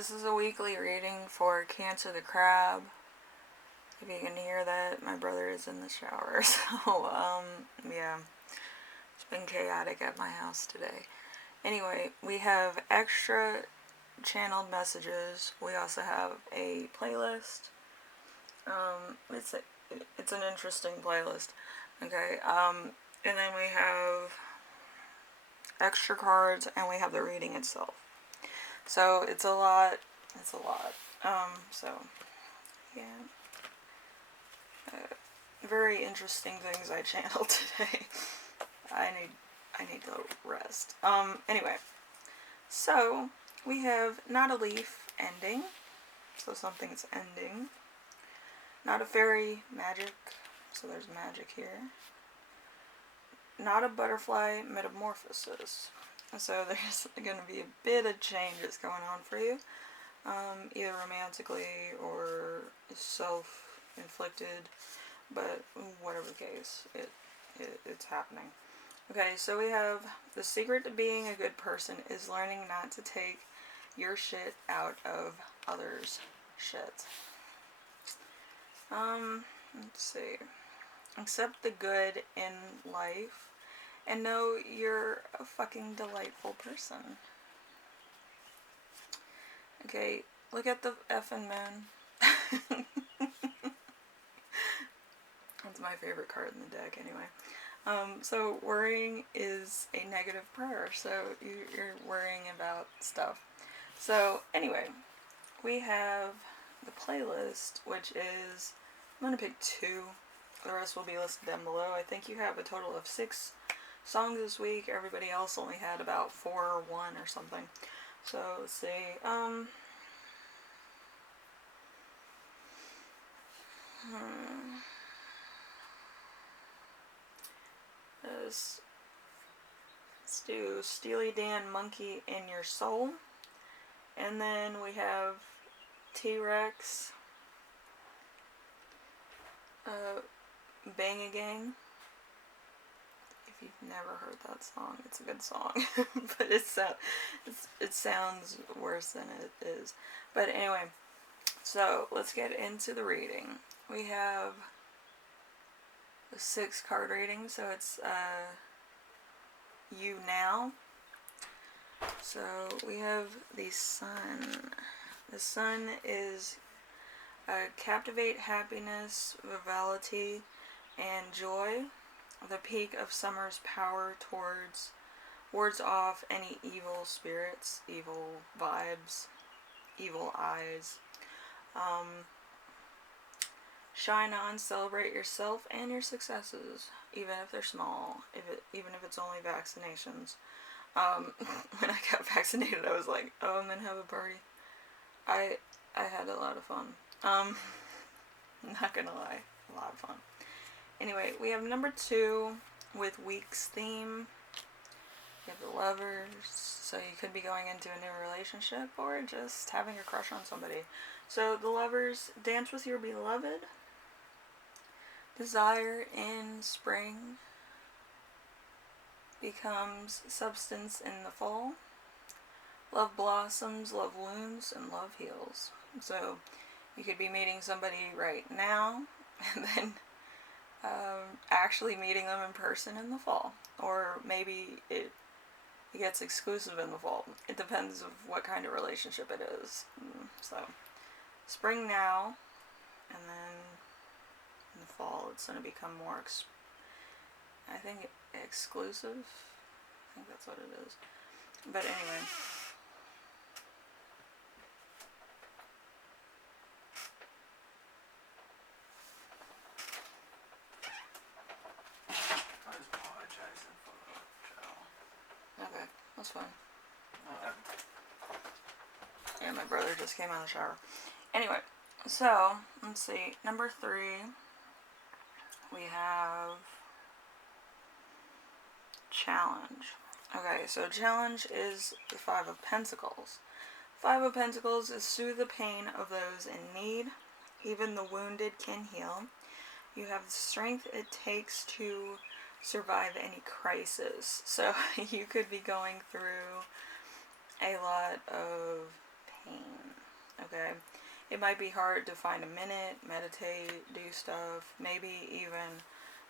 this is a weekly reading for Cancer the Crab. If you can hear that, my brother is in the shower. So, yeah. It's been chaotic at my house today. Anyway, we have extra channeled messages. We also have a playlist. It's an interesting playlist. Okay, and then we have extra cards, and we have the reading itself. So it's a lot. So yeah, very interesting things I channeled today. I need to rest. Anyway, so we have not a leaf ending, so something's ending. Not a fairy, magic, so there's magic here. Not a butterfly, metamorphosis. So there's going to be a bit of changes going on for you, either romantically or self-inflicted, but whatever the case, it's happening. Okay, so we have the secret to being a good person is learning not to take your shit out of others' shit. Let's see. Accept the good in life and know you're a fucking delightful person. Okay, look at the effing moon. That's my favorite card in the deck anyway. So worrying is a negative prayer, so you're worrying about stuff. So anyway, we have the playlist, which is, I'm going to pick 2. The rest will be listed down below. I think you have a total of 6 songs this week. Everybody else only had about 4 or 1 or something. So let's see. Let's do Steely Dan, Monkey in Your Soul. And then we have T-Rex, Bang a Gang. If you've never heard that song, it's a good song. But it sounds worse than it is. But anyway, so let's get into the reading. We have a 6 card reading, so it's you now. So we have the Sun. The Sun is captivate happiness, vitality, and joy. The peak of summer's power wards off any evil spirits, evil vibes, evil eyes. Shine on, celebrate yourself and your successes, even if they're small, even if it's only vaccinations. When I got vaccinated, I was like, oh, I'm gonna have a party. I had a lot of fun. Not gonna lie, a lot of fun. Anyway, we have number 2 with week's theme. You have the Lovers, so you could be going into a new relationship or just having a crush on somebody. So the Lovers, dance with your beloved. Desire in spring becomes substance in the fall. Love blossoms, love wounds, and love heals. So you could be meeting somebody right now and then actually meeting them in person in the fall. Or maybe it gets exclusive in the fall. It depends of what kind of relationship it is. So spring now, and then in the fall it's going to become more exclusive. I think that's what it is. But anyway. Okay, that's fine. Yeah, my brother just came out of the shower. Anyway, so, let's see. Number 3, we have challenge. Okay, so challenge is the 5 of Pentacles. 5 of Pentacles is soothe the pain of those in need. Even the wounded can heal. You have the strength it takes to survive any crisis. So you could be going through a lot of pain. okay? It might be hard to find a minute, meditate, do stuff, maybe even,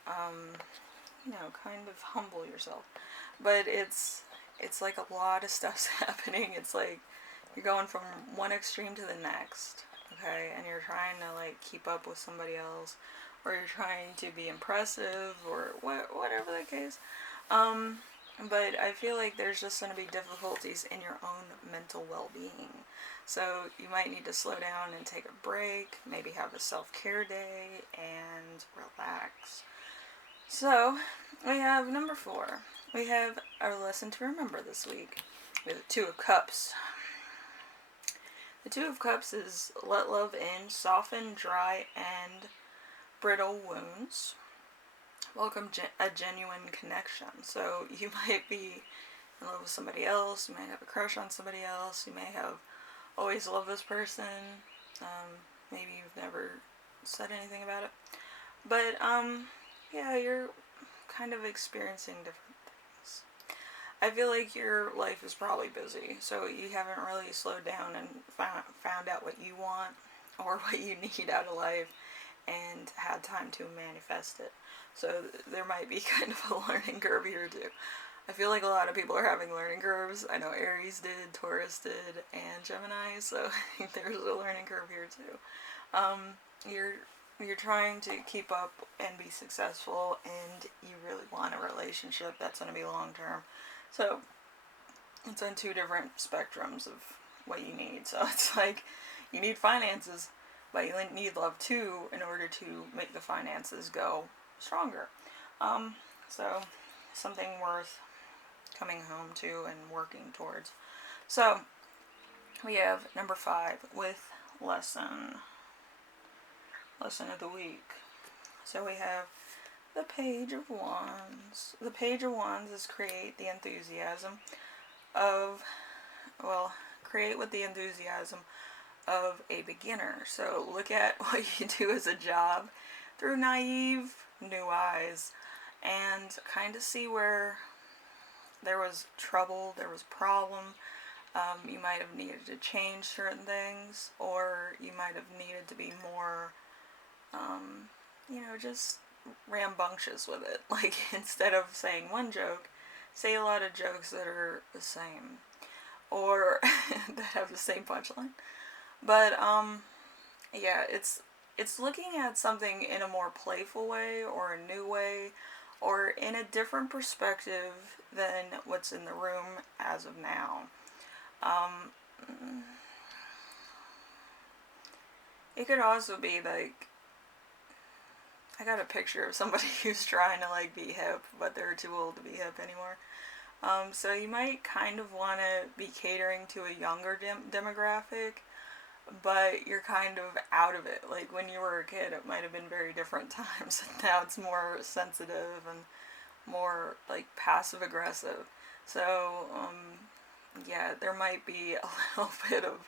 kind of humble yourself. But it's like a lot of stuff's happening. It's like you're going from one extreme to the next, okay? And you're trying to like keep up with somebody else, or you're trying to be impressive, or whatever the case. But I feel like there's just going to be difficulties in your own mental well-being. So you might need to slow down and take a break, maybe have a self-care day, and relax. So we have number 4. We have our lesson to remember this week with the Two of Cups. The Two of Cups is let love in, soften dry and brittle wounds. Welcome a genuine connection. So you might be in love with somebody else, you might have a crush on somebody else, you may have always loved this person, maybe you've never said anything about it, but yeah, you're kind of experiencing different things. I feel like your life is probably busy, so you haven't really slowed down and found out what you want or what you need out of life and had time to manifest it. So there might be kind of a learning curve here too. I feel like a lot of people are having learning curves. I know Aries did, Taurus did, and Gemini, so there's a learning curve here too. You're trying to keep up and be successful, and you really want a relationship that's going to be long term. So it's on 2 different spectrums of what you need. So it's like you need finances, but you need love too in order to make the finances go stronger. So something worth coming home to and working towards. So we have number 5 with lesson of the week. So we have the Page of Wands. The Page of Wands is create with the enthusiasm of a beginner. So look at what you do as a job through naive, new eyes, and kind of see where there was trouble, there was problem. You might have needed to change certain things, or you might have needed to be more, just rambunctious with it. Like, instead of saying one joke, say a lot of jokes that are the same, or that have the same punchline. But, yeah, it's looking at something in a more playful way, or a new way, or in a different perspective than what's in the room as of now. It could also be like, I got a picture of somebody who's trying to like be hip, but they're too old to be hip anymore. So you might kind of want to be catering to a younger demographic, but you're kind of out of it. Like when you were a kid, it might have been very different times. Now it's more sensitive and more like passive aggressive. So yeah, there might be a little bit of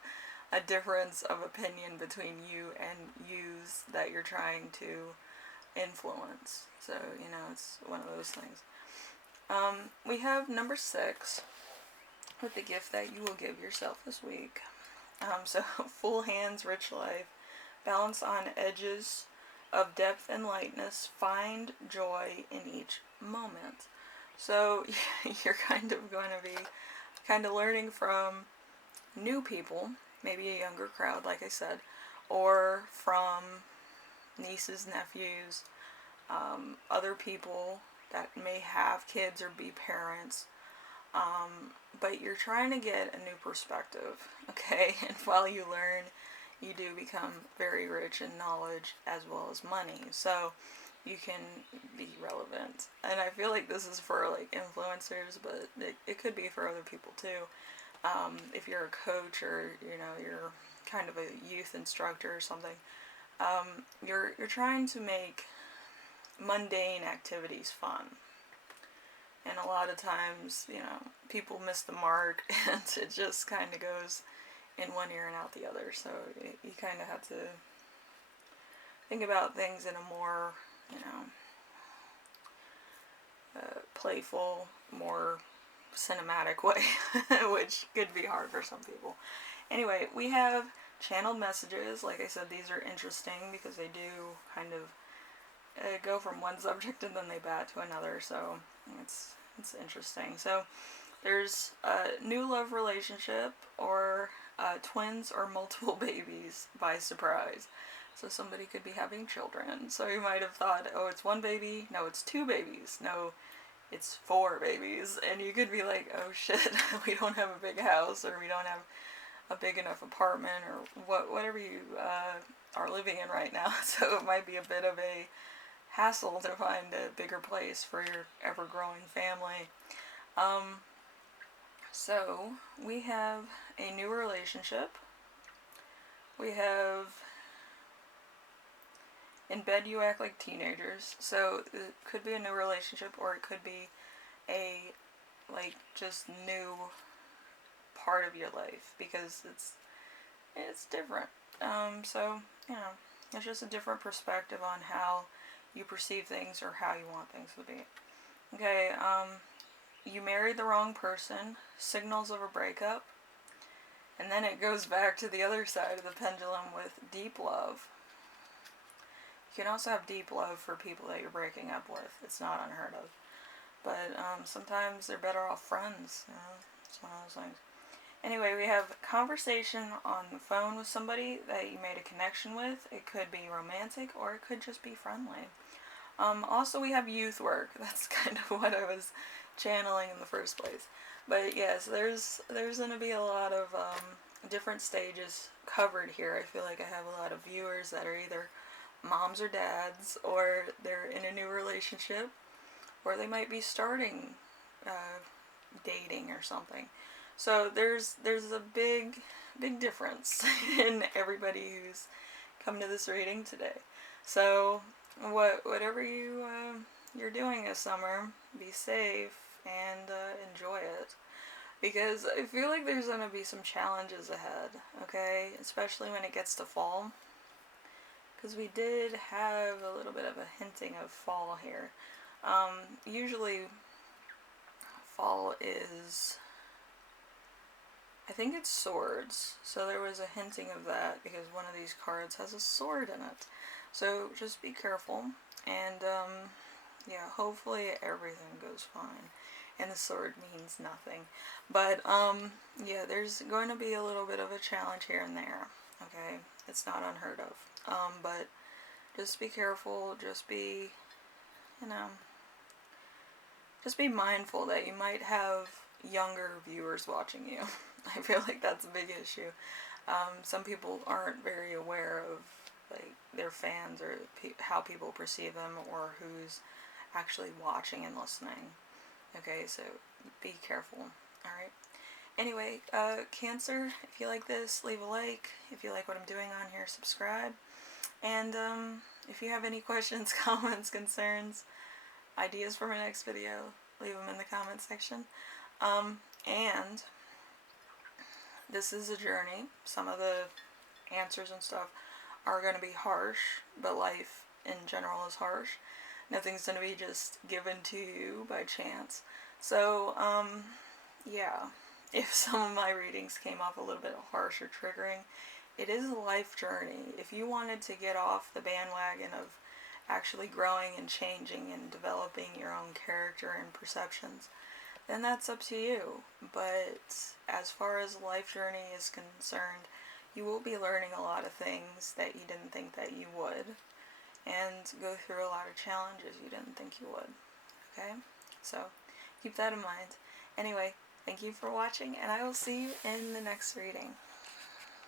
a difference of opinion between you and yous that you're trying to influence. So, it's one of those things. We have number 6 with the gift that you will give yourself this week. So full hands, rich life, balance on edges of depth and lightness, find joy in each moment. So you're kind of going to be kind of learning from new people, maybe a younger crowd, like I said, or from nieces, nephews, other people that may have kids or be parents. But you're trying to get a new perspective, okay? And while you learn, you do become very rich in knowledge as well as money. So you can be relevant. And I feel like this is for like influencers, but it could be for other people too. If you're a coach, or you're kind of a youth instructor or something, you're trying to make mundane activities fun. And a lot of times, people miss the mark, and it just kind of goes in one ear and out the other. So you kind of have to think about things in a more, playful, more cinematic way, which could be hard for some people. Anyway, we have channeled messages. Like I said, these are interesting because they do kind of go from one subject and then they bat to another, so it's interesting. So there's a new love relationship, or twins or multiple babies by surprise. So somebody could be having children. So you might have thought, oh, it's one baby. No, it's two babies. No, it's four babies. And you could be like, oh shit, we don't have a big house, or we don't have a big enough apartment, or whatever you are living in right now. So it might be a bit of a hassle to find a bigger place for your ever-growing family. So we have a new relationship. We have in bed you act like teenagers. So it could be a new relationship, or it could be a like just new part of your life, because it's different. So you know, it's just a different perspective on how you perceive things or how you want things to be. Okay, you married the wrong person, signals of a breakup, and then it goes back to the other side of the pendulum with deep love. You can also have deep love for people that you're breaking up with. It's not unheard of. But sometimes they're better off friends. You know? It's one of those things. Anyway, we have conversation on the phone with somebody that you made a connection with. It could be romantic, or it could just be friendly. Also, we have youth work. That's kind of what I was channeling in the first place. But yes, there's going to be a lot of different stages covered here. I feel like I have a lot of viewers that are either moms or dads, or they're in a new relationship, or they might be starting dating or something. So there's a big difference in everybody who's come to this reading today. So whatever you're doing this summer, be safe and enjoy it, because I feel like there's going to be some challenges ahead, okay? Especially when it gets to fall, because we did have a little bit of a hinting of fall here. Usually fall is, I think it's swords, so there was a hinting of that because one of these cards has a sword in it. So just be careful, and yeah, hopefully everything goes fine. And the sword means nothing. But yeah, there's going to be a little bit of a challenge here and there. Okay, it's not unheard of. But just be careful. Just be, you know, just be mindful that you might have younger viewers watching you. I feel like that's a big issue. Some people aren't very aware of like their fans, or how people perceive them, or who's actually watching and listening. Okay, so be careful. Alright. Anyway, Cancer, if you like this, leave a like. If you like what I'm doing on here, subscribe. And if you have any questions, comments, concerns, ideas for my next video, leave them in the comment section. And this is a journey. Some of the answers and stuff are going to be harsh, but life in general is harsh. Nothing's going to be just given to you by chance. So, yeah, if some of my readings came off a little bit harsh or triggering, it is a life journey. If you wanted to get off the bandwagon of actually growing and changing and developing your own character and perceptions, then that's up to you. But as far as life journey is concerned, you will be learning a lot of things that you didn't think that you would, and go through a lot of challenges you didn't think you would. Okay? So, keep that in mind. Anyway, thank you for watching, and I will see you in the next reading.